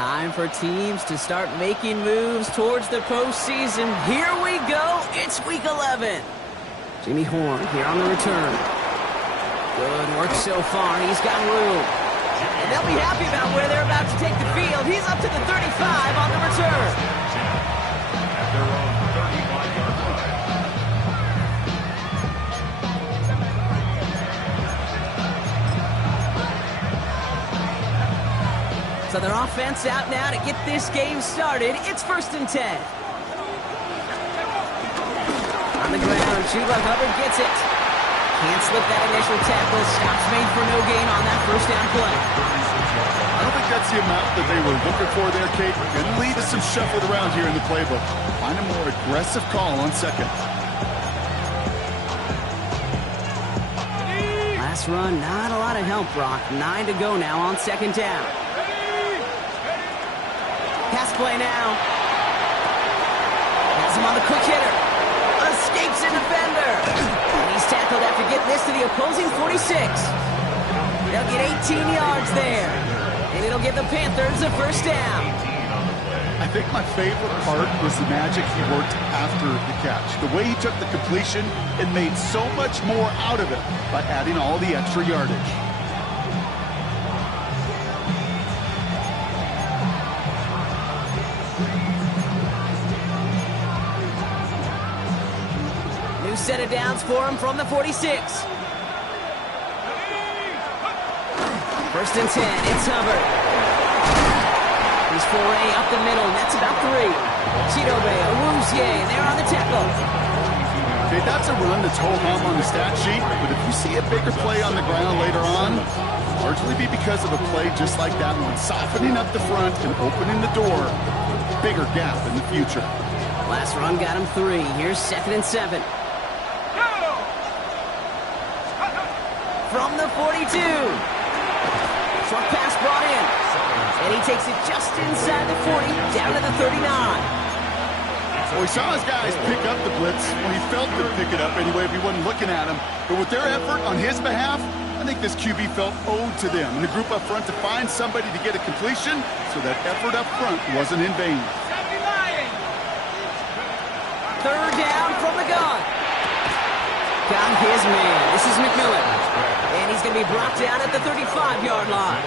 Time for teams to start making moves towards the postseason. Here we go. It's week 11. Jimmy Horn here on the return. Good work so far. He's got room. And they'll be happy about where they're about to take the field. He's up to the 35 on the return. At their own 35-yard line. So their offense out now to get this game started. It's 1st and 10. On the ground, Chuba Hubbard gets it. Can't slip that initial tackle. Stops made for no gain on that first down play. I don't think that's the amount that they were looking for there, Kate. Going to lead to some shuffled around here in the playbook. Find a more aggressive call on second. Last run, not a lot of help, Brock. 9 to go now on 2nd down. Pass play now. Has him on the quick hitter. Escapes a defender. And he's tackled after getting this to the opposing 46. They'll get 18 yards there. And it'll give the Panthers a first down. I think my favorite part was the magic he worked after the catch. The way he took the completion and made so much more out of it by adding all the extra yardage. New set of downs for him from the 46. 1st and 10, it's Hubbard. He's foray up the middle, that's about 3. Chidobe, Awuzie, they're on the tackle. Okay, that's a run that's ho-hum on the stat sheet, but if you see a bigger play on the ground later on, largely be because of a play just like that one, softening up the front and opening the door, bigger gap in the future. Last run got him 3. Here's 2nd and 7. From the 42. Short pass brought in. And he takes it just inside the 40, down to the 39. Well, he saw his guys pick up the blitz. Well, he felt them pick it up anyway if he wasn't looking at him. But with their effort on his behalf, I think this QB felt owed to them. And the group up front to find somebody to get a completion, so that effort up front wasn't in vain. 3rd down from the gun. Got his man. This is McMillan. And he's going to be brought down at the 35-yard line.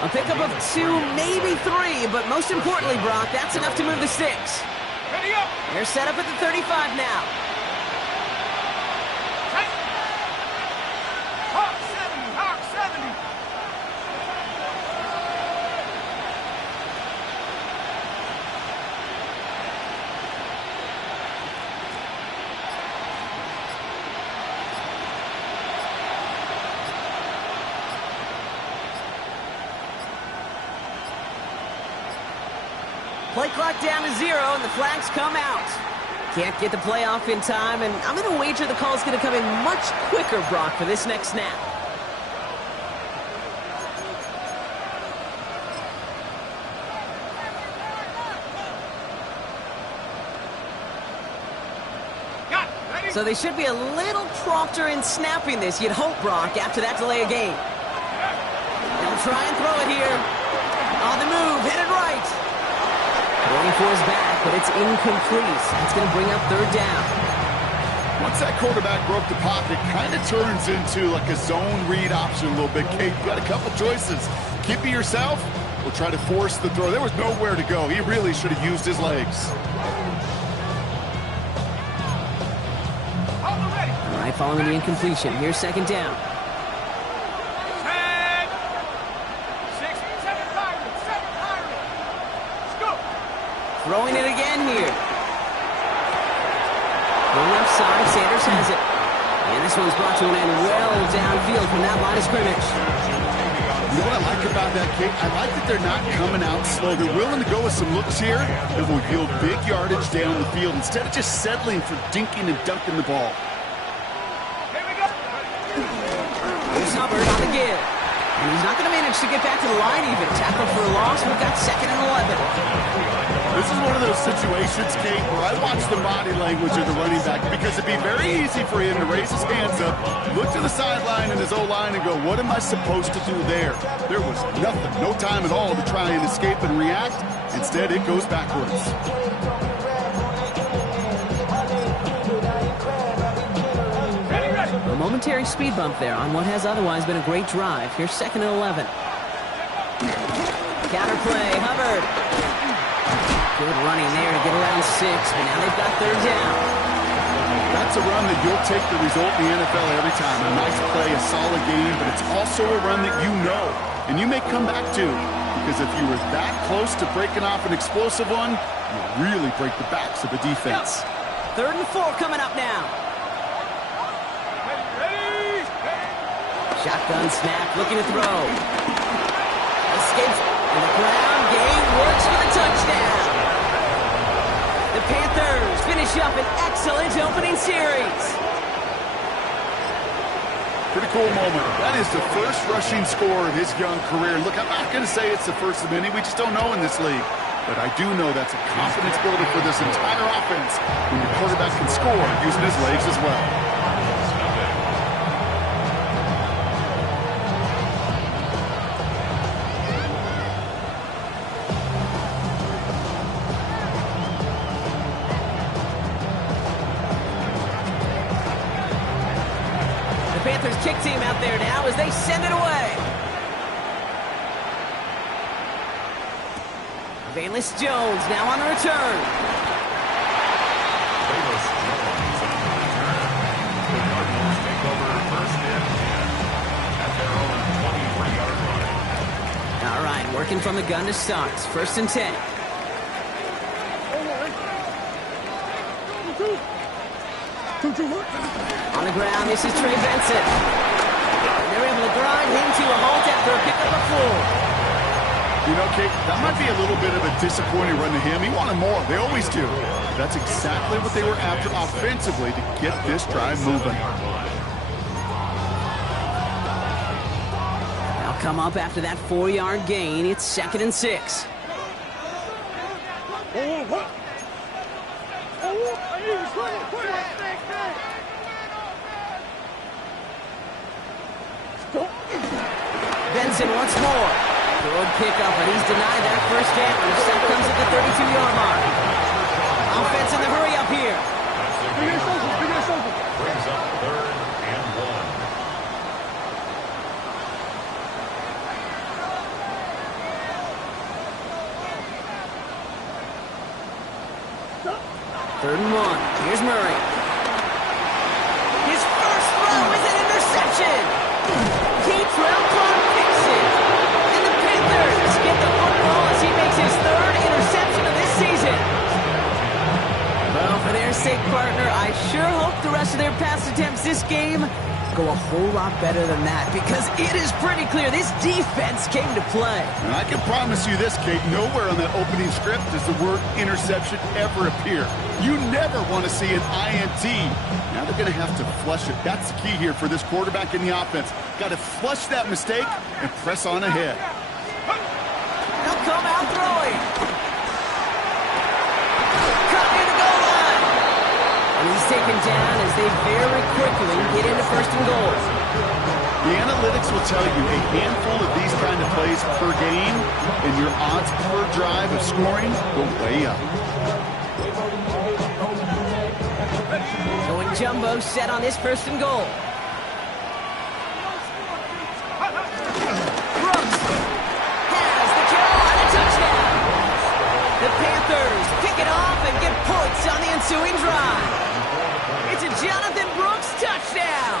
A pickup of 2, maybe 3, but most importantly, Brock, that's enough to move the sticks. They're set up at the 35 now. Hawk 70, Hawk 70. Play clock down to 0, and the flags come out. Can't get the play off in time, and I'm going to wager the call's going to come in much quicker, Brock, for this next snap. So they should be a little prompter in snapping this, you'd hope, Brock, after that delay of game. They'll try and throw it here. On the move, hit it right. Going for his back, but it's incomplete. That's going to bring up 3rd down. Once that quarterback broke the pocket, kind of turns into like a zone read option a little bit. Kate, you got a couple choices. Keep it yourself or try to force the throw. There was nowhere to go. He really should have used his legs. All right, following the incompletion. Here's 2nd down. Throwing it again here. Going left side, Sanders has it. And this one's brought to an end well downfield from that line of scrimmage. You know what I like about that, Kate? I like that they're not coming out slow. They're willing to go with some looks here that will yield big yardage down the field instead of just settling for dinking and dunking the ball. Here we go. Here's Hubbard on the give. And he's not going to manage to get back to the line even. Tackle for a loss. We've got 2nd and 11. This is one of those situations, Kate, where I watch the body language of the running back because it'd be very easy for him to raise his hands up, look to the sideline and his O-line and go, what am I supposed to do there? There was nothing, no time at all to try and escape and react. Instead, it goes backwards. A momentary speed bump there on what has otherwise been a great drive. Here's 2nd and 11. Counter play, Hubbard. Good running there to get around 6, but now they've got 3rd down. That's a run that you'll take the result in the NFL every time. A nice play, a solid game, but it's also a run that you know and you may come back to, because if you were that close to breaking off an explosive one, you really break the backs of the defense. 3rd and 4 coming up now. Shotgun snap, looking to throw. Escapes on the ground, game works for the touchdown. The Panthers finish up an excellent opening series. Pretty cool moment. That is the first rushing score of his young career. Look, I'm not going to say it's the first of many. We just don't know in this league. But I do know that's a confidence builder for this entire offense when your quarterback can score using his legs as well. Kick team out there now as they send it away. Valus Jones now on the return. Valus Jones on the return. The Cardinals take over 1st and 10 at their own 23-yard line. All right, working from the gun to start. 1st and 10. On the ground, this is Trey Benson. And they're able to grind him to a halt after a pickup of 4. You know, Kate, that might be a little bit of a disappointing run to him. He wanted more. They always do. That's exactly what they were after offensively to get this drive moving. Now come up after that 4-yard gain. It's 2nd and 6. Benson once more. Good pickup, but he's denied that 1st down. The step comes at the 32-yard mark. Offense in the hurry up here. Brings up 3rd and 1. 3rd and 1. Here's Murray. His first throw is an interception. Keatrell picks it. And the Panthers get the football as he makes his 3rd interception of this season. Well, for their sake, partner, I sure hope the rest of their pass attempts this game go a whole lot better than that, because it is pretty clear this defense came to play. And I can promise you this, Kate, nowhere on that opening script does the word interception ever appear. You never want to see an INT. Now they're going to have to flush it. That's the key here for this quarterback in the offense. Got to flush that mistake and press on ahead. They'll come out throwing. Cut near the goal line. And he's taken down as they very quickly get into 1st and goal. The analytics will tell you a handful of these kind of plays per game, and your odds per drive of scoring go way up. Going jumbo set on this 1st and goal. Brooks has the kill and a touchdown. The Panthers pick it off and get points on the ensuing drive. It's a Jonathan Brooks touchdown.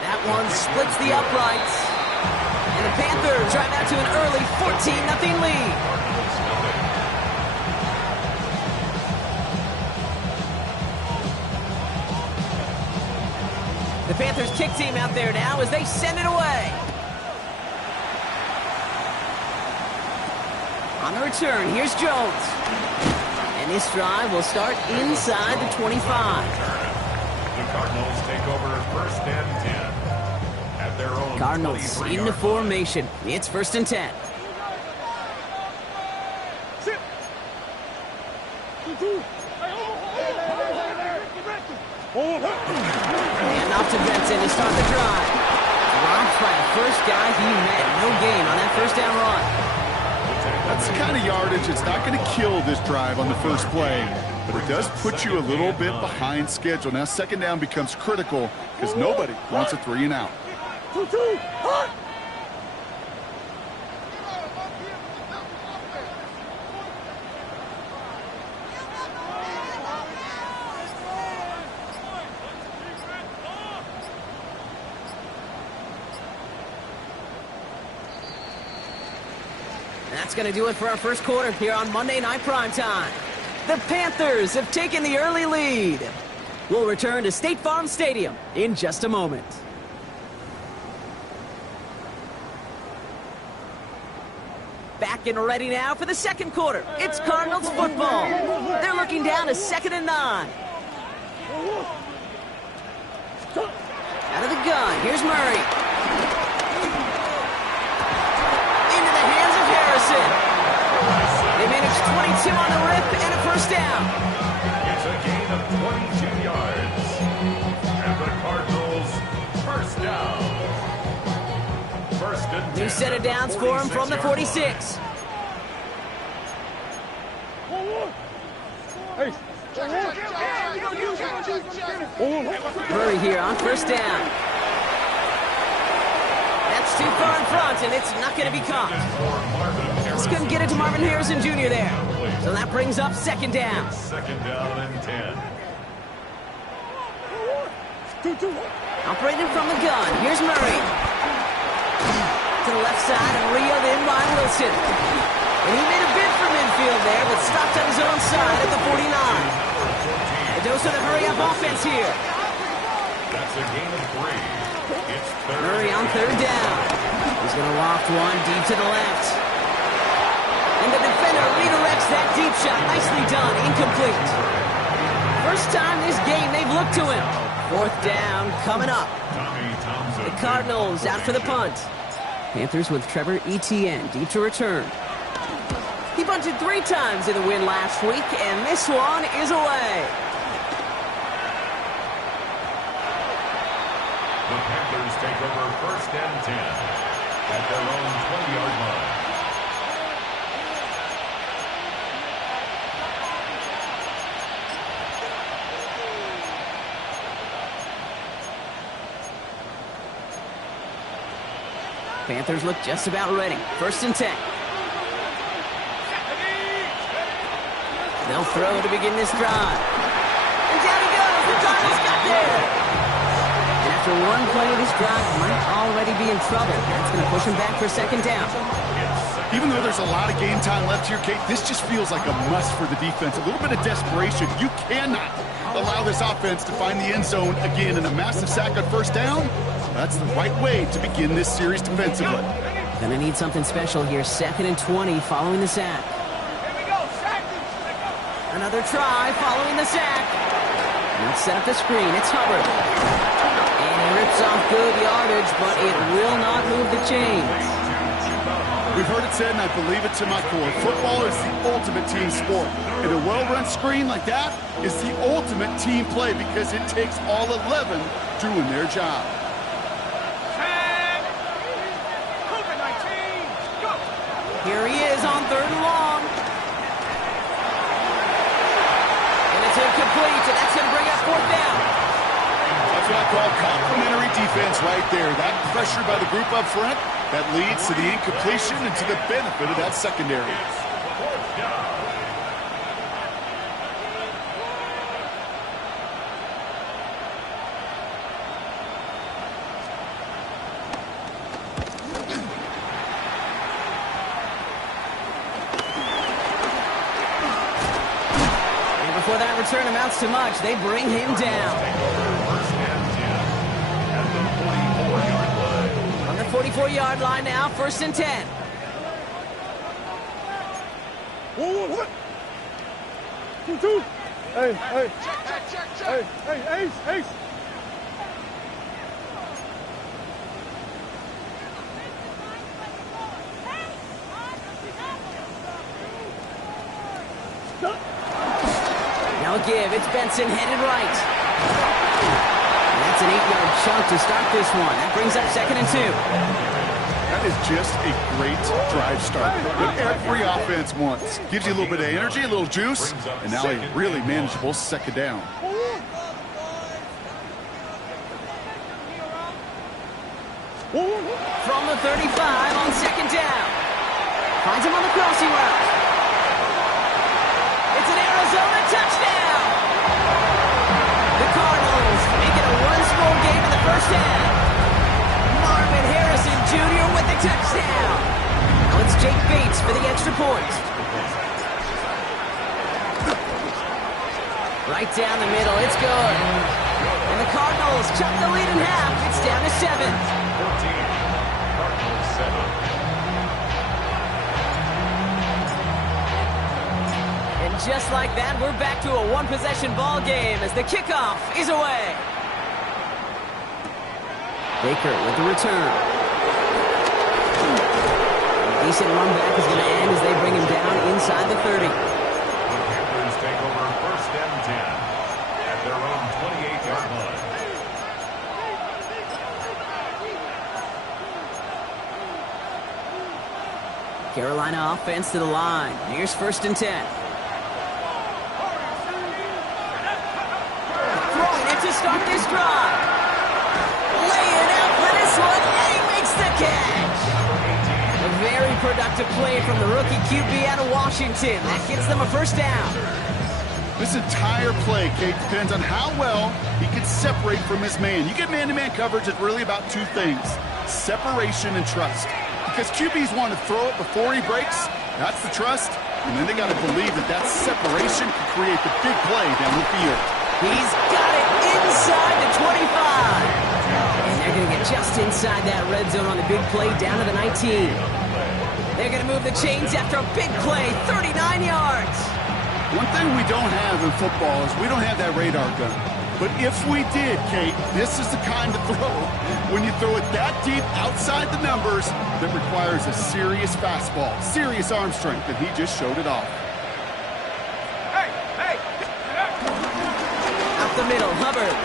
That one splits the uprights. And the Panthers drive out to an early 14-0 lead. The Panthers kick team out there now as they send it away. On the return, here's Jones. And this drive will start inside the 25. The Cardinals take over 1st and 10 at their own Cardinals into formation. It's 1st and 10. And off to Benson to start the drive. Dropped by the first guy he met. No gain on that first down run. That's the kind of yardage. It's not going to kill this drive on the first play, but it does put you a little bit behind schedule. Now second down becomes critical because nobody wants a 3 and out. That's going to do it for our first quarter here on Monday Night Primetime. The Panthers have taken the early lead. We'll return to State Farm Stadium in just a moment. Back and ready now for the second quarter. It's Cardinals football. They're looking down to 2nd and 9. Out of the gun, here's Murray. Into the hands of Harrison. They manage 22 on the rip and a first down. It's a gain of 22 yards. And the Cardinals, first down. First and 10. New set of downs for him from the 46. Murray here on first down. That's too far in front, and it's not going to be caught. Just couldn't get it to Marvin Harrison Jr. there. So that brings up second down. Second down and 10. Operating from the gun. Here's Murray. To the left side and reeled in by Wilson. And he made a bid for midfield there, but stopped on his own side at the 49. A dose of the hurry-up offense here. That's a gain of 3. It's third. Murray on third down. He's going to loft one deep to the left. And the defender redirects that deep shot. Nicely done. Incomplete. First time this game they've looked to him. Fourth down coming up. The Cardinals out for the punt. Panthers with Trevor Etienne deep to return. He bunted 3 times in the win last week, and this one is away. The Panthers take over first and 10 at their own 20-yard line. Panthers look just about ready. First and 10. They'll throw to begin this drive. And down he goes. The Cardinals got there. And after one play of this drive, might already be in trouble. That's going to push him back for second down. Even though there's a lot of game time left here, Kate, this just feels like a must for the defense. A little bit of desperation. You cannot allow this offense to find the end zone again, in a massive sack on first down. That's the right way to begin this series defensively. Gonna need something special here. 2nd and 20 following the sack. Another try following the sack. Let's set up the screen. It's Hubbard. And he rips off good yardage, but it will not move the chains. We've heard it said, and I believe it to my core, football is the ultimate team sport. And a well-run screen like that is the ultimate team play because it takes all 11 doing their job. Here he is on 3rd and long. And it's incomplete, and that's going to bring up 4th down. That's what I call complementary defense right there. That pressure by the group up front, that leads to the incompletion and to the benefit of that secondary. Before that return amounts to much, they bring him down. On the 44-yard line now, 1st and 10. Hey, hey. Hey, hey, Ace, Ace. Now a give. It's Benson headed right. That's an 8-yard chunk to start this one. That brings up 2nd and 2. That is just a great drive start. What every offense wants. Gives you a little bit of energy, a little juice, and now a really manageable 2nd down. From the 35 on 2nd down. Finds him on the crossing route. It's an Arizona touchdown. The Cardinals make it a one-score game in the first half. Marvin Harrison Jr. with the touchdown. Now it's Jake Bates for the extra point. Right down the middle, it's good. And the Cardinals chuck the lead in half. It's down to 7. 14. Cardinals 7. And just like that, we're back to a one-possession ball game as the kickoff is away. Baker with the return. Decent run back is going to end as they bring him down inside the 30. The Panthers take over 1st and 10 at their own 28-yard line. Carolina offense to the line. Here's 1st and 10. Throwing it to start this drive. Laying out for this one, and he makes the catch. A very productive play from the rookie QB out of Washington. That gets them a 1st down. This entire play, Kate, depends on how well he can separate from his man. You get man-to-man coverage, it's really about 2 things: separation and trust. Because QBs want to throw it before he breaks. That's the trust. And then they got to believe that that separation can create the big play down the field. He's got it inside the 25. And they're going to get just inside that red zone on the big play down to the 19. They're going to move the chains after a big play, 39 yards. One thing we don't have in football is we don't have that radar gun. But if we did, Kate, this is the kind of throw, when you throw it that deep outside the numbers, that requires a serious fastball, serious arm strength, and he just showed it off. Hey! Up the middle, Hubbard.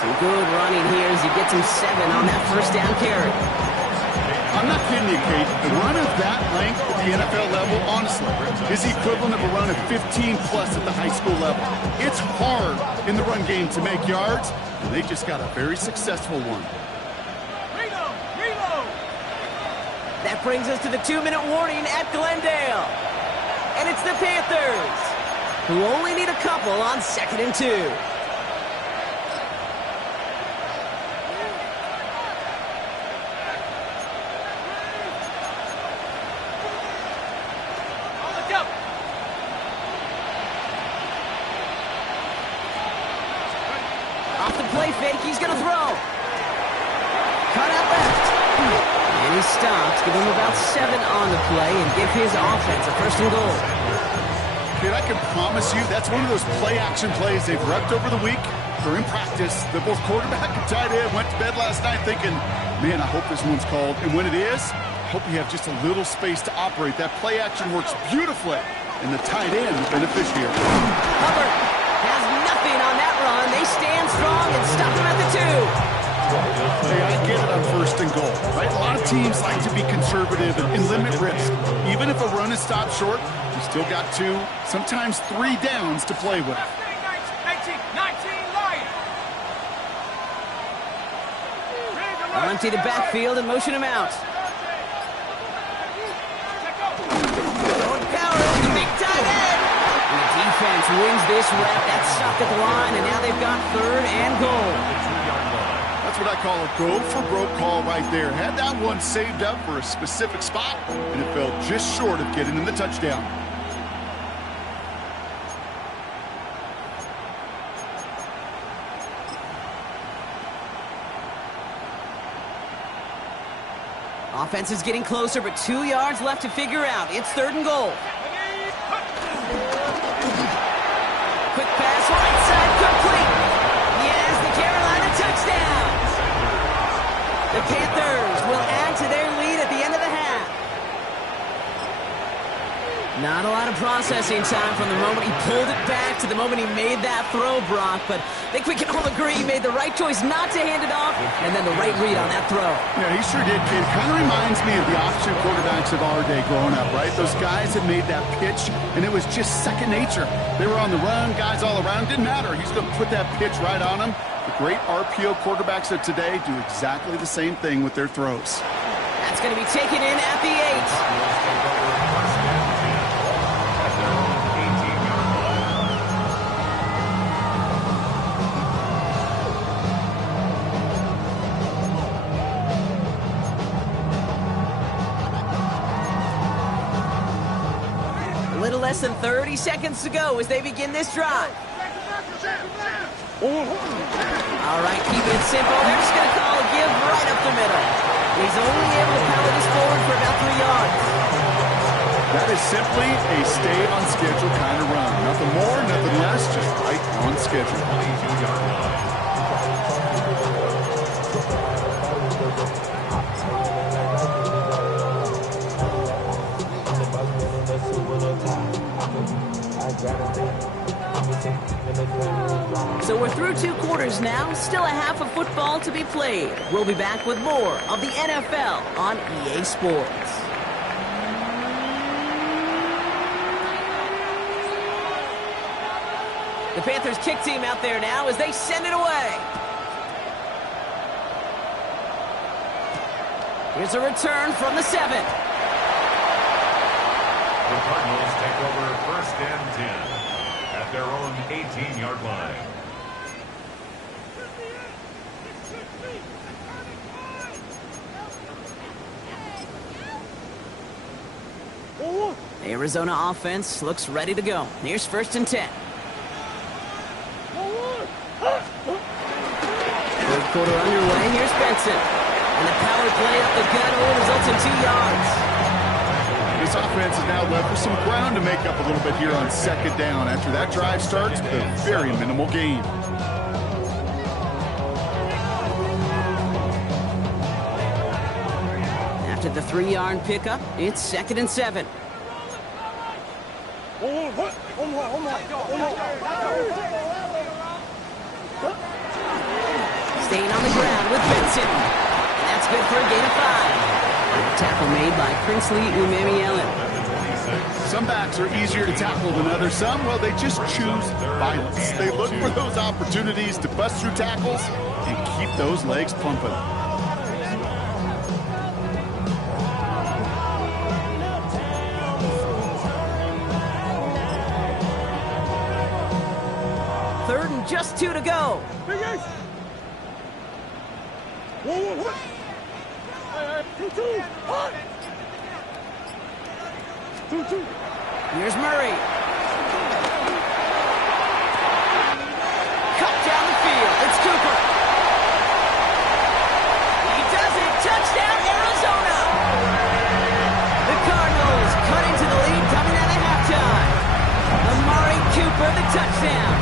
Some good running here as he gets him 7 on that 1st down carry. I'm not kidding you, Kate. A run of that length at the NFL level, honestly, is the equivalent of a run of 15-plus at the high school level. It's hard in the run game to make yards, and they just got a very successful one. Reload! That brings us to the 2-minute warning at Glendale. And it's the Panthers, who only need a couple on 2nd and 2. Off the play fake, he's going to throw. Cut out left. And he stops, give him about 7 on the play, and give his offense a 1st and goal. Kid, I can promise you that's one of those play-action plays they've repped over the week. They're in practice. The both quarterback and tight end went to bed last night thinking, man, I hope this one's called. And when it is, I hope you have just a little space to operate. That play-action works beautifully, and the tight end, the beneficiary. Hubbard has nothing on that run. They stand strong and stop him at the 2. Hey, I get it on 1st and goal, right? A lot of teams like to be conservative and limit risk. Even if a run is stopped short, you still got 2, sometimes 3 downs to play with. 19, Lions! I'll empty the backfield and motion him out. Throwing power over the big tight end. And the defense wins this rep. That's stopped at the line, and now they've got 3rd and goal. That's what I call a go-for-broke call right there. Had that one saved up for a specific spot, and it fell just short of getting him the touchdown. Offense is getting closer, but 2 yards left to figure out. It's 3rd and goal. Quick pass, right side, complete. Yes, the Carolina touchdown. The Panthers will add to their lead at the end of the half. Not a lot of processing time from the moment he pulled it back to the moment he made that throw, Brock. But I think we can all agree he made the right choice not to hand it off, and then the right read on that throw. Yeah, he sure did, kid. Kind of reminds me of the option quarterbacks of our day growing up, right? Those guys that made that pitch, and it was just second nature. They were on the run, guys all around. Didn't matter. He's going to put that pitch right on them. The great RPO quarterbacks of today do exactly the same thing with their throws. That's going to be taken in at the 8. A little less than 30 seconds to go as they begin this drive. All right, keeping it simple. They're just going to call a give right up the middle. He's only able to power this forward for about 3 yards. That is simply a stay-on-schedule kind of run. Nothing more, nothing less, just right on schedule. 22-yard line. So we're through 2 quarters now, still a half of football to be played. We'll be back with more of the NFL on EA Sports. The Panthers kick team out there now as they send it away. Here's a return from the 7. The Cardinals take over 1st and 10 at their own 18-yard line. The Arizona offense looks ready to go. Here's 1st and 10. Third quarter underway. Here's Benson. And the power play up the gut only results in 2 yards. This offense is now left with some ground to make up a little bit here on 2nd down after that drive starts with a very minimal gain. After the 3-yard pickup, it's 2nd and 7. Staying on the ground with Benson. And that's good for a gain of 5. Tackle made by Princely Umamiellen. Some backs are easier to tackle than others. Some, well, they just choose violence. They look for those opportunities to bust through tackles and keep those legs pumping. Third and just 2 to go. Here's Murray. Cut down the field. It's Cooper. He does it. Touchdown, Arizona. The Cardinals cutting to the lead coming out of halftime. Amari Cooper, the touchdown.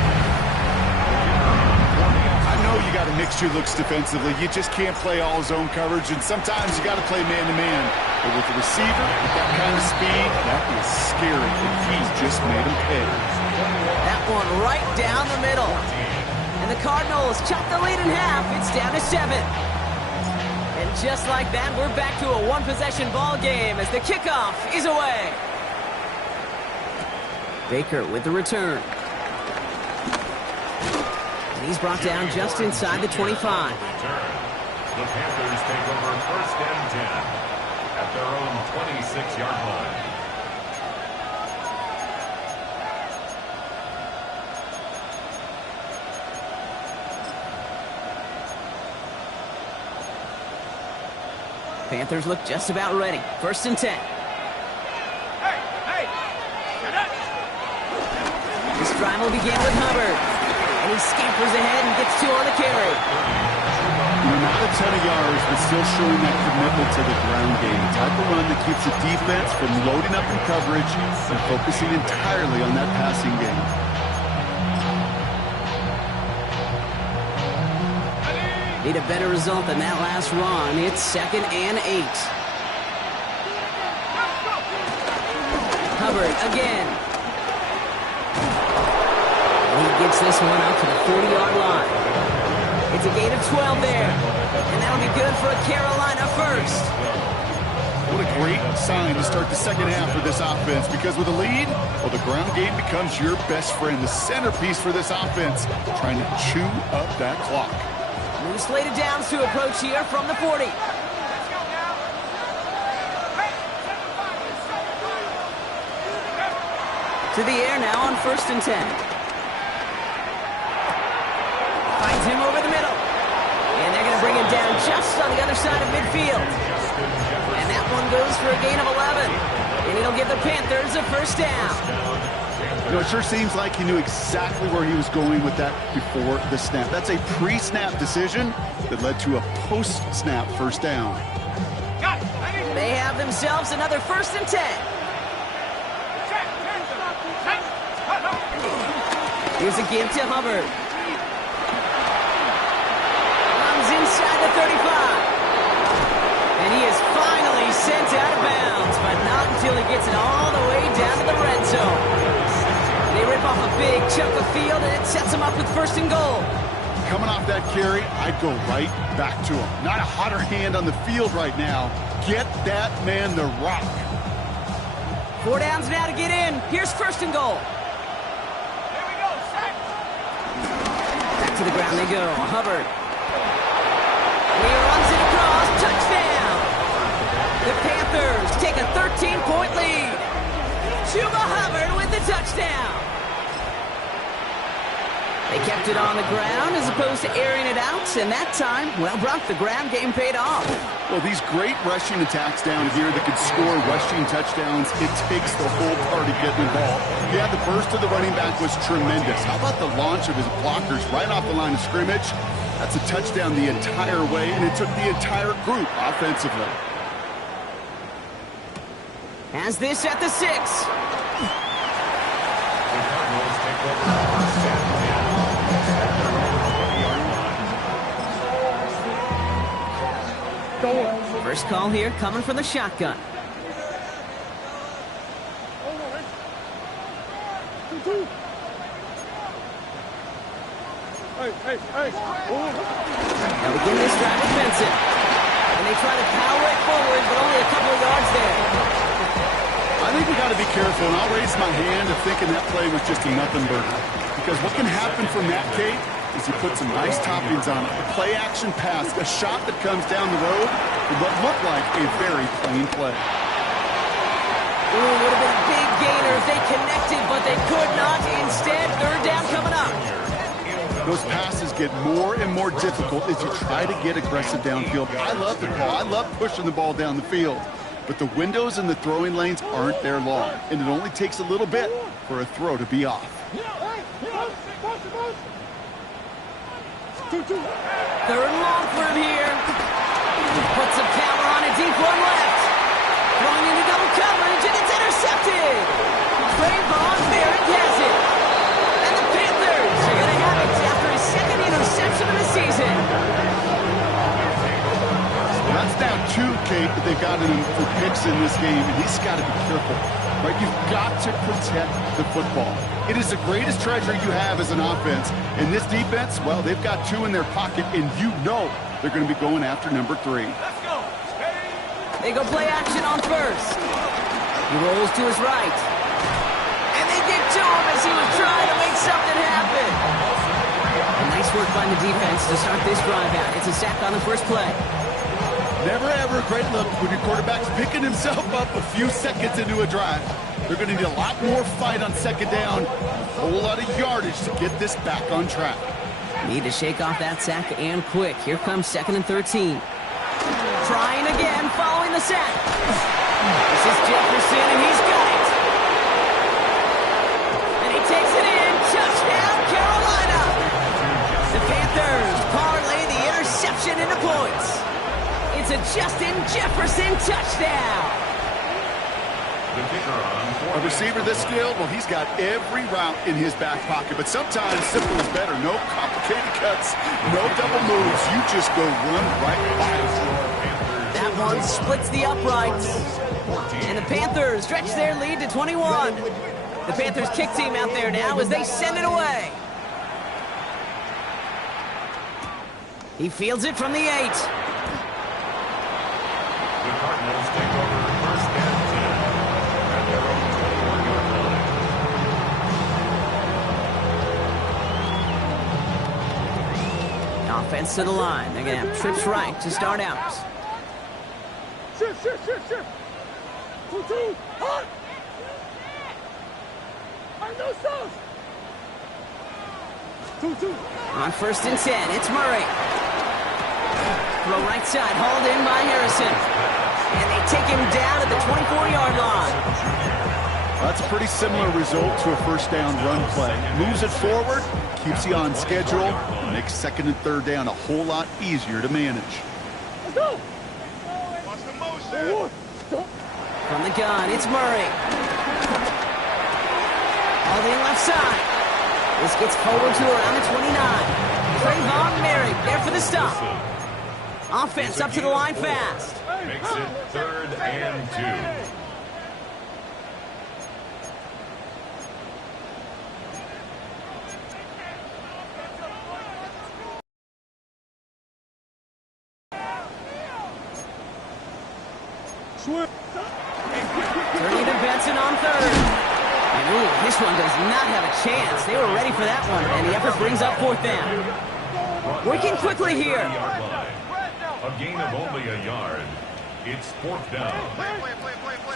You got to mix your looks defensively. You just can't play all zone coverage, and sometimes you got to play man-to-man. But with the receiver, with that kind of speed, that is scary, and he's just made him pay. That one right down the middle. And the Cardinals chop the lead in half. It's down to 7. And just like that, we're back to a one-possession ball game as the kickoff is away. Baker with the return. He's brought down just inside the 25. The Panthers take over 1st and 10 at their own 26-yard line. Panthers look just about ready. 1st and 10. This drive will begin with Hubbard. And he scampers ahead and gets 2 on the carry. Not a ton of yards, but still showing that commitment to the ground game. Type of run that keeps the defense from loading up in coverage and focusing entirely on that passing game. Need a better result than that last run. It's 2nd and 8. Hubbard again. And he gets this one up to the 40-yard line. It's a gain of 12 there. And that'll be good for a Carolina first. What a great sign to start the second half for this offense, because with a lead, well, the ground game becomes your best friend, the centerpiece for this offense, trying to chew up that clock. New slated downs to approach here from the 40. To the air now on 1st and 10. Finds him over the middle. And they're going to bring him down just on the other side of midfield. And that one goes for a gain of 11. And it'll give the Panthers a first down. You know, it sure seems like he knew exactly where he was going with that before the snap. That's a pre-snap decision that led to a post-snap first down. They have themselves another 1st and 10. Here's a give to Hubbard. Comes inside the 35. And he is finally sent out of bounds, but not until he gets it all the way down to the red zone. They rip off a big chunk of field, and it sets him up with 1st and goal. Coming off that carry, I'd go right back to him. Not a hotter hand on the field right now. Get that man the rock. 4 downs now to get in. Here's 1st and goal. Back to the ground they go. Hubbard. And he runs it across. Touchdown. The Panthers take a 13-point lead. Chuba Hubbard with the touchdown. They kept it on the ground as opposed to airing it out, and that time, well, Brock, the ground game paid off. Well, these great rushing attacks down here that could score rushing touchdowns, it takes the whole party getting involved. Yeah, the burst of the running back was tremendous. How about the launch of his blockers right off the line of scrimmage? That's a touchdown the entire way, and it took the entire group offensively. Has this at the 6. First call here coming from the shotgun. Now begin this drive defensive. And they try to power it forward, but only a couple of yards there. I think we got to be careful, and I'll raise my hand of thinking that play was just a nothing burger. Because what can happen from that, Kate, is he put some nice toppings on it. A play-action pass, a shot that comes down the road with what looked like a very plain play. Ooh, would have been a big gainer if they connected, but they could not. Instead, 3rd down coming up. Those passes get more and more difficult as you try to get aggressive downfield. I love the call. I love pushing the ball down the field. But the windows in the throwing lanes aren't there long, and it only takes a little bit for a throw to be off. 3rd and long for him here. Puts some power on a deep one left. Throwing into double coverage, and it's intercepted. Trayvon Barrett has it. And the Panthers are going to have it after his 2nd interception of the season. That's now 2, Kate, that they've gotten him for picks in this game, and he's got to be careful. Right? You've got to protect the football. It is the greatest treasure you have as an offense. In this defense, well, they've got 2 in their pocket, and you know they're going to be going after number 3. Let's go. They go play action on 1st. He rolls to his right. And they get to him as he was trying to make something happen. A nice work by the defense to start this drive out. It's a sack on the first play. Never ever a great look when your quarterback's picking himself up a few seconds into a drive. They're going to need a lot more fight on 2nd down, a whole lot of yardage to get this back on track. Need to shake off that sack and quick. Here comes 2nd and 13. Trying again following the sack. This is Jefferson, and he's got it. And he takes it in. Touchdown, Carolina. The Panthers parlay the interception into points. It's a Justin Jefferson touchdown. A receiver this skilled, well, he's got every route in his back pocket. But sometimes simple is better. No complicated cuts, no double moves. You just go run right by it. That one splits the uprights. And the Panthers stretch their lead to 21. The Panthers kick team out there now as they send it away. He fields it from the 8. The Cardinals take over first and 10 at their own 21-yard line. Offense to the line. They're going to have trips right to start out. Shift. 2-2. Hot. I know sauce. 2-2. On first and 10, it's Murray. Throw right side, hauled in by Harrison. And they take him down at the 24-yard line. That's a pretty similar result to a first down run play. Moves it forward, keeps you on schedule, and makes second and third down a whole lot easier to manage. Let's go. Watch the motion. From the gun, it's Murray. Hauled in left side. This gets forward to around the 29. Trayvon Merrick there for the stop. Offense up to the line fast. Makes it third and 2. Turning to Benson on third. And ooh, this one does not have a chance. They were ready for that one, and the effort brings up fourth down. Working quickly here. A gain of only a yard. It's fourth down.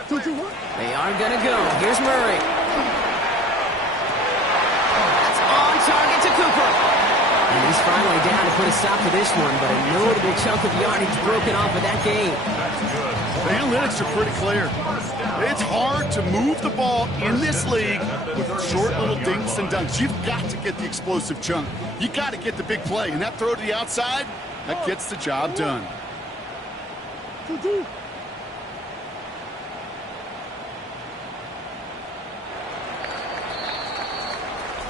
They are going to go. Here's Murray. That's on target to Cooper. And he's finally down to put a stop to this one, but a notable chunk of yardage broken off of that game. The analytics are pretty clear. It's hard to move the ball in this league with short little dinks and dunks. You've got to get the explosive chunk. You got to get the big play, and that throw to the outside, that gets the job done.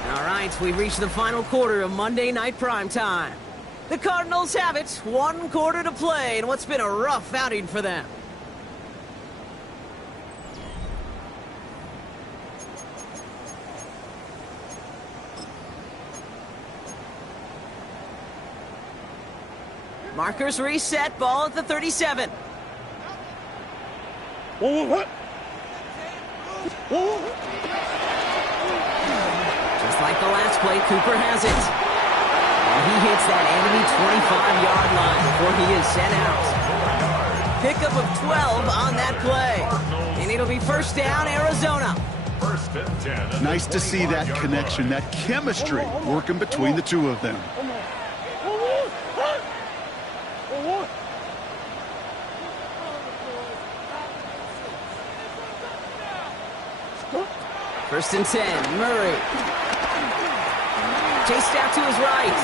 All right, we've reached the final quarter of Monday Night Primetime. The Cardinals have it, 1 quarter to play in what's been a rough outing for them. Markers reset, ball at the 37. Just like the last play, Cooper has it. And he hits that enemy 25-yard line before he is sent out. Pickup of 12 on that play. And it'll be first down, Arizona. First and 10. Nice to see that connection, that chemistry working between the two of them. First and 10, Murray. Chased out to his right.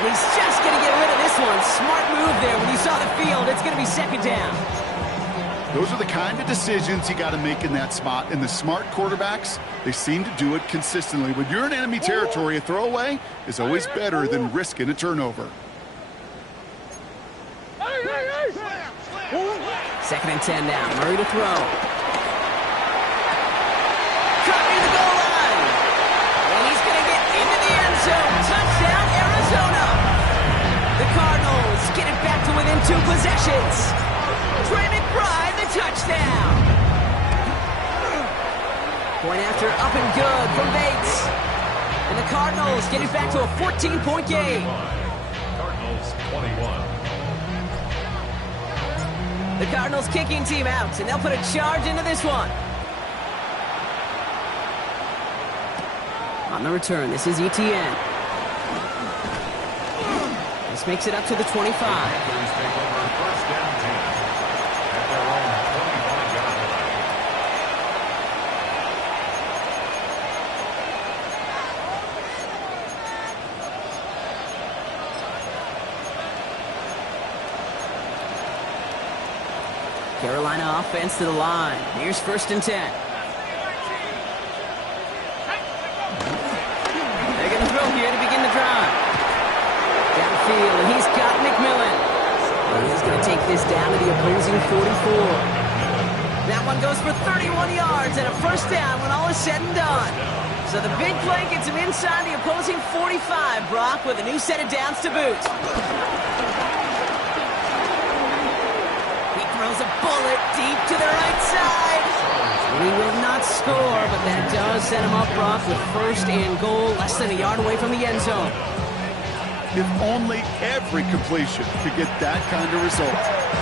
And he's just going to get rid of this one. Smart move there when you saw the field. It's going to be second down. Those are the kind of decisions you got to make in that spot. And the smart quarterbacks, they seem to do it consistently. When you're in enemy territory, a throwaway is always better than risking a turnover. Second and 10 now. Murray to throw. Cut near the goal line. And he's going to get into the end zone. Touchdown, Arizona. The Cardinals get it back to within 2 possessions. Trey McBride, the touchdown. Point after up and good from Bates. And the Cardinals get it back to a 14-point game. Cardinals 21. The Cardinals kicking team out, and they'll put a charge into this one. On the return, this is ETN. This makes it up to the 25. Panthers take over first and 10 at their own 25-yard line. Carolina offense to the line. Here's first and 10. They're going to throw here to begin the drive. Downfield, and he's got McMillan. And he's going to take this down to the opposing 44. That one goes for 31 yards and a first down when all is said and done. So the big play gets him inside the opposing 45, Brock, with a new set of downs to boot. He throws a bullet deep to the right side. He will not score, but that does set him up, Brock, with first and goal, less than a yard away from the end zone. If only every completion could get that kind of result.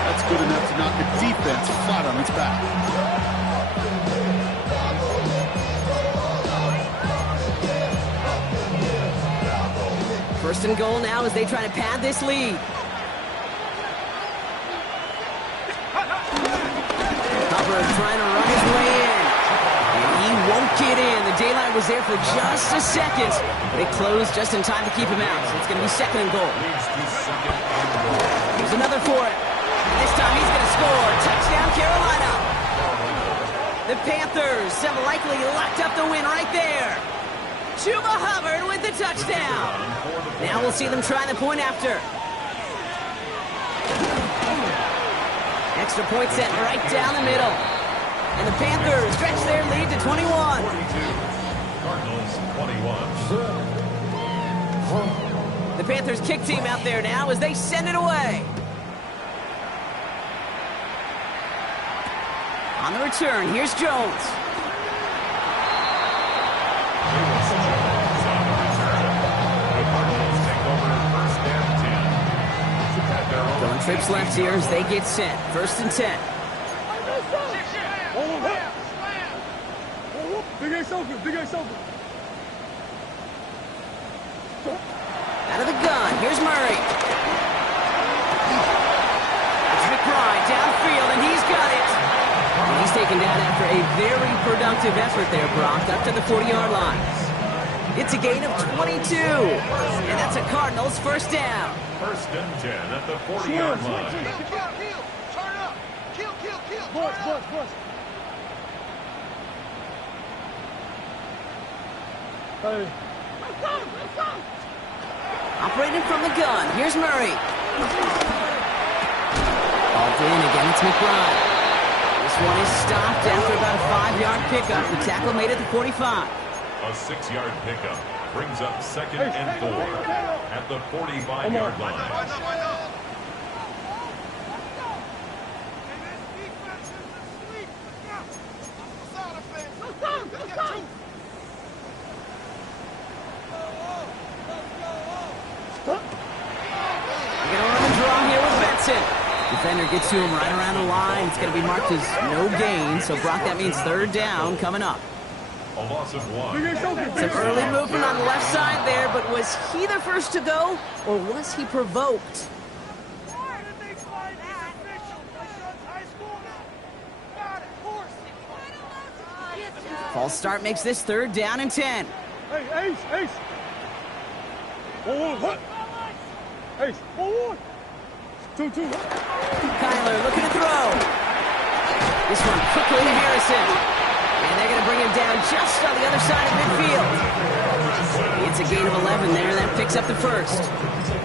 That's good enough to knock the defense flat on its back. First and goal now as they try to pad this lead. Hubbard trying to run his way in. And he won't get in. The daylight was there for just a second, but it closed just in time to keep him out. So it's going to be second and goal. Here's another for it. And this time he's going to score. Touchdown, Carolina. The Panthers have likely locked up the win right there. Chuba Hubbard with the touchdown. Now we'll see them try the point after. Extra point set right down the middle. And the Panthers stretch their lead to 21. Cardinals 21. The Panthers kick team out there now as they send it away. On the return, here's Jones. Going trips left here as they get set. First and 10. Out of the gun, here's Murray. It's McBride downfield, and he's got it. And he's taken down after a very productive effort there, Brock, up to the 40-yard line. It's a gain of 22, and that's a Cardinals first down. First and 10 at the 40-yard line. Kill. Turn up. Kill. Push. Hey. Operating from the gun, here's Murray. Balled in again, it's McBride. This one is stopped after about a 5-yard pickup. The tackle made it to 45. A 6-yard pickup brings up second and 4 at the 45-yard line. They're going to run the draw here with Benson. Defender gets to him right around the line. It's going to be marked as no gain. So, Brock, that means third down coming up. A loss of 1. Some early movement on the left side there, but was he the first to go, or was he provoked? False start makes this third down and 10. Hey, Ace. What? Ace. 2. Kyler looking to throw. This one quickly to Harrison. And they're going to bring him down just on the other side of midfield. It's a gain of 11 there. That picks up the first.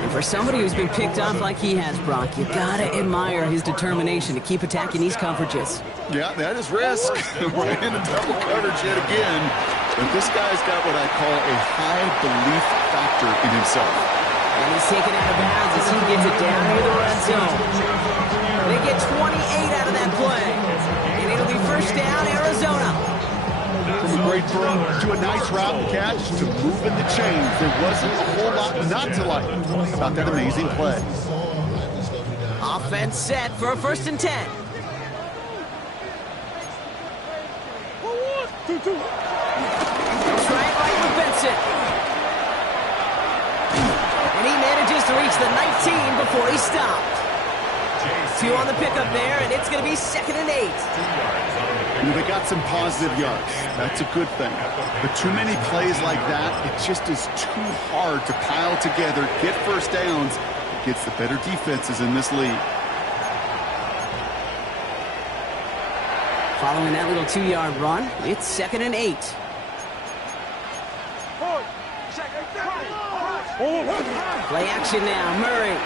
And for somebody who's been picked off like he has, Brock, you got to admire his determination to keep attacking these coverages. Yeah, that is risk. Right into double coverage yet again. But this guy's got what I call a high belief factor in himself. And he's taken out of bounds as he gets it down near the red zone. They get 28 out of that play. And it'll be first down, Arizona. From a great throw to a nice route and catch to moving the chains. There wasn't a whole lot not to like about that amazing play. Offense set for a first and 10. 2. Try it right with Benson. And he manages to reach the 19 before he stopped. 2 on the pickup there, and it's going to be second and 8. They got some positive yards. That's a good thing. But too many plays like that, it just is too hard to pile together, get first downs. It gets the better defenses in this league. Following that little 2-yard run, it's second and 8. Play action now, Murray.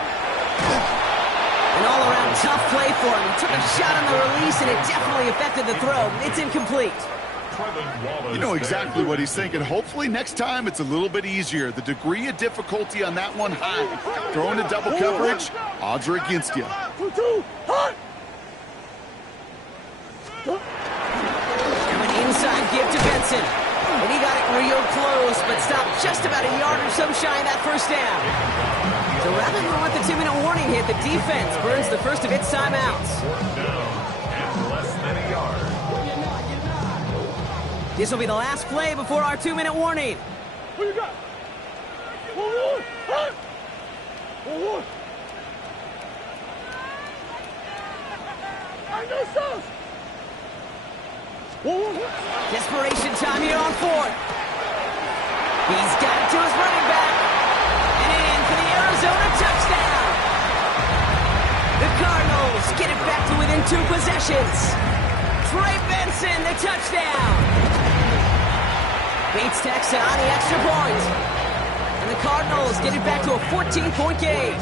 An all-around tough play for him. He took a shot on the release, and it definitely affected the throw. It's incomplete. You know exactly what he's thinking. Hopefully next time it's a little bit easier. The degree of difficulty on that one high. Throwing to double coverage, odds are against you. 2-2, hot! Now an inside give to Benson. And he got it real close, but stopped just about a yard or so shy of that first down. So rather than let the 2-minute warning hit, the defense burns the first of its timeouts. This will be the last play before our 2-minute warning. Who you got? 1-1, hot! 1-1. I know sauce! 1-1. Desperation time here on fourth. He's got it to his running back. And in for the Arizona touchdown. The Cardinals get it back to within 2 possessions. Trey Benson, the touchdown. Beats Texan on the extra point. And the Cardinals get it back to a 14-point game.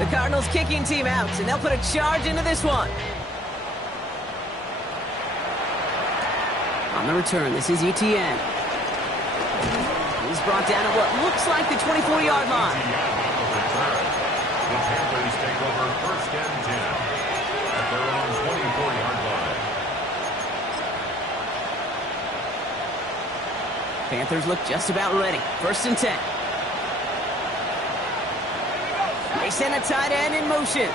The Cardinals kicking team out, and they'll put a charge into this one. On the return, this is Etienne. He's brought down at what looks like the 24-yard line. The Panthers take over first and 10 at their own 24-yard line. Panthers look just about ready. First and 10. They send a tight end in motion.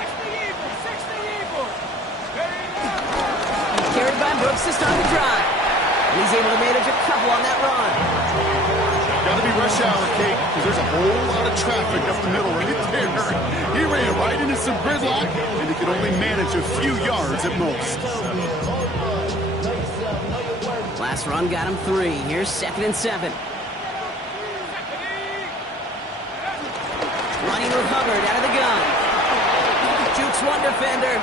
Carried by Brooks to start the drive. And he's able to manage a couple on that run. Got to be rush hour, Kate, because there's a whole lot of traffic up the middle right there. He ran right into some gridlock, and he could only manage a few yards at most. Last run got him 3. Here's 2nd and 7. Running with Hubbard out of the gun. Jukes one defender.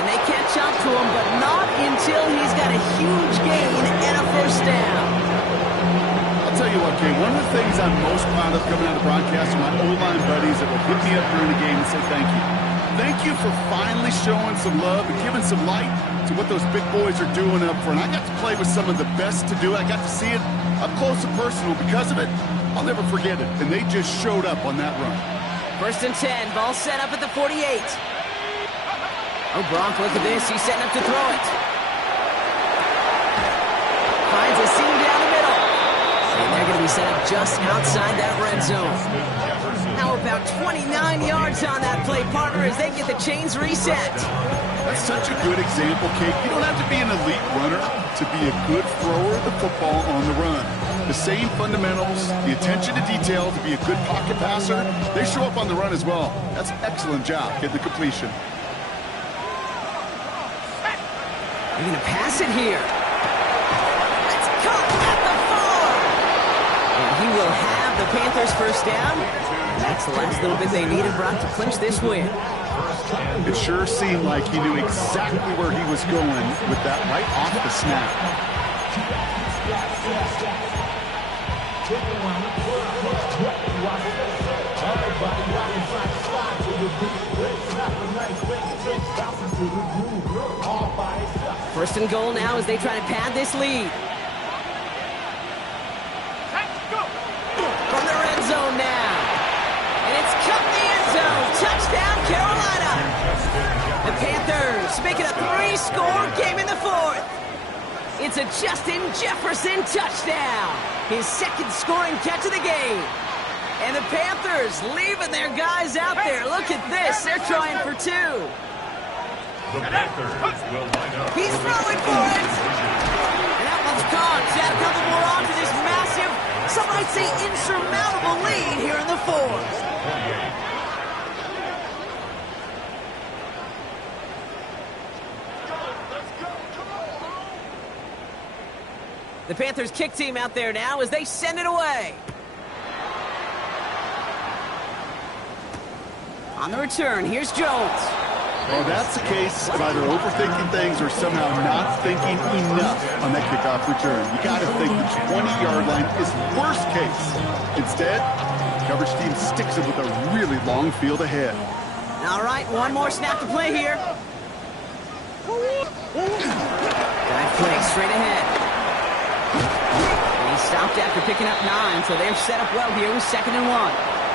And they catch up to him, but not until he's got a huge gain and a first down. I'll tell you what, Kate, one of the things I'm most proud of coming out of broadcast are my O-line buddies that will hit me up during the game and say thank you. Thank you for finally showing some love and giving some light to what those big boys are doing up front. I got to play with some of the best to do it. I got to see it up close and personal. Because of it, I'll never forget it. And they just showed up on that run. First and 10, ball set up at the 48. Oh, Gronk, look at this. He's setting up to throw it. Finds a seam down the middle. And they're going to be set up just outside that red zone. Now about 29 yards on that play, partner, as they get the chains reset. That's such a good example, Kate. You don't have to be an elite runner to be a good thrower of the football on the run. The same fundamentals, the attention to detail to be a good pocket passer, they show up on the run as well. That's an excellent job getting the completion. They're going to pass it here. It's caught at the 4. And he will have the Panthers first down. That's the last little bit they needed, Brock, to clinch this win. It sure seemed like he knew exactly where he was going with that right off the snap. First and goal now as they try to pad this lead. From the red zone now. And it's cut in the end zone. Touchdown, Carolina. The Panthers make it a 3-score game in the 4th. It's a Justin Jefferson touchdown. His 2nd scoring catch of the game. And the Panthers leaving their guys out there. Look at this. They're trying for 2. The Panthers will line up. He's throwing for it. And that one's caught. Add a couple more on to this massive, some might say insurmountable lead here in the 4th. The Panthers kick team out there now as they send it away. On the return, here's Jones. Well, that's the case of either overthinking things or somehow not thinking enough on that kickoff return. You got to think the 20-yard line is worst case. Instead, the coverage team sticks it with a really long field ahead. All right, one more snap to play here. That play straight ahead. And he stopped after picking up 9, so they're set up well here with 2nd and 1.